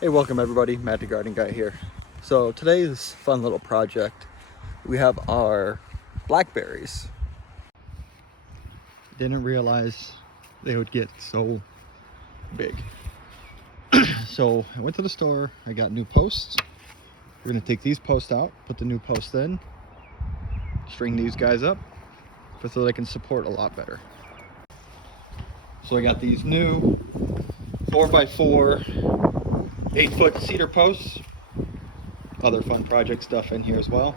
Hey, welcome everybody, Matt the Garden Guy here. So today's fun little project, we have our blackberries. Didn't realize they would get so big. So I went to the store, I got new posts. We're gonna take these posts out, put the new posts in, string these guys up so they can support a lot better. So I got these new 4x4 8-foot cedar posts. Other fun project stuff in here as well.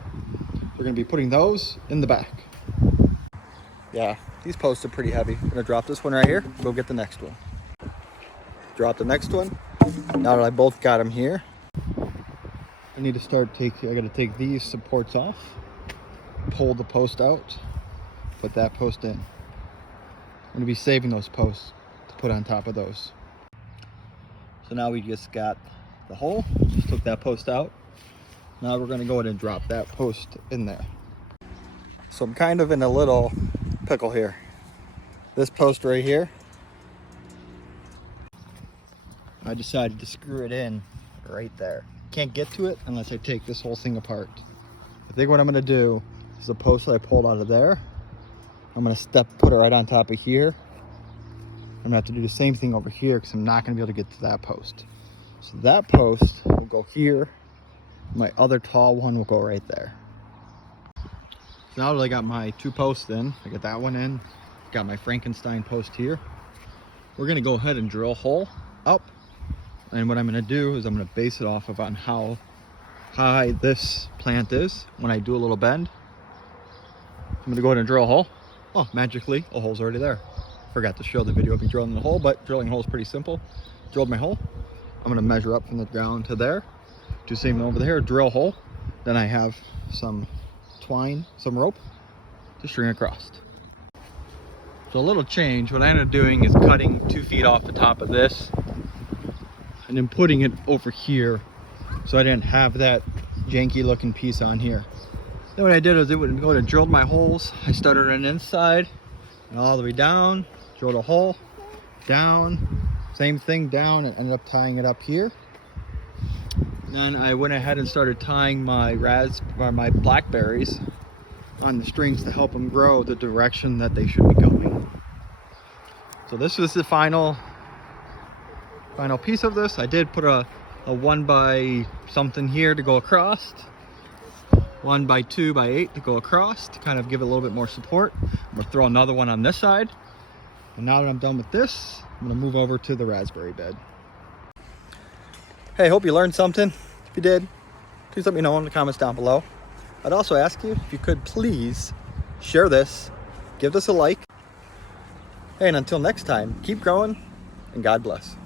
We're going to be putting those in the back. Yeah, these posts are pretty heavy. I'm going to drop this one right here, go get the next one. Drop the next one. Now that I both got them here, I need to start I got to take these supports off, pull the post out, put that post in. I'm going to be saving those posts to put on top of those. So now we just got the hole, just took that post out. Now we're gonna go ahead and drop that post in there. So I'm kind of in a little pickle here. This post right here, I decided to screw it in right there. Can't get to it unless I take this whole thing apart. I think what I'm gonna do is the post that I pulled out of there, I'm gonna put it right on top of here. I'm gonna have to do the same thing over here because I'm not gonna be able to get to that post. So that post will go here. My other tall one will go right there. So now that I got my two posts in, I got that one in, got my Frankenstein post here. We're gonna go ahead and drill a hole up. And what I'm gonna do is I'm gonna base it off of on how high this plant is. When I do a little bend, I'm gonna go ahead and drill a hole. Oh, magically, a hole's already there. Forgot to show the video of me drilling the hole, but drilling a hole is pretty simple. Drilled my hole. I'm gonna measure up from the ground to there. Do the same thing over there, drill a hole. Then I have some twine, some rope to string across. So a little change, what I ended up doing is cutting 2 feet off the top of this and then putting it over here so I didn't have that janky looking piece on here. Then what I did is I would go and drilled my holes. I started on the inside and all the way down, drilled a hole, down, same thing down, and ended up tying it up here. Then I went ahead and started tying my blackberries on the strings to help them grow the direction that they should be going. So this was the final piece of this. I did put a 1 by something here to go across, 1 by 2 by 8 to go across to kind of give it a little bit more support. I'm gonna throw another one on this side. And now that I'm done with this, I'm gonna move over to the raspberry bed. Hey, hope you learned something. If you did, please let me know in the comments down below. I'd also ask you if you could please share this, give this a like. Hey, and until next time, keep growing and God bless.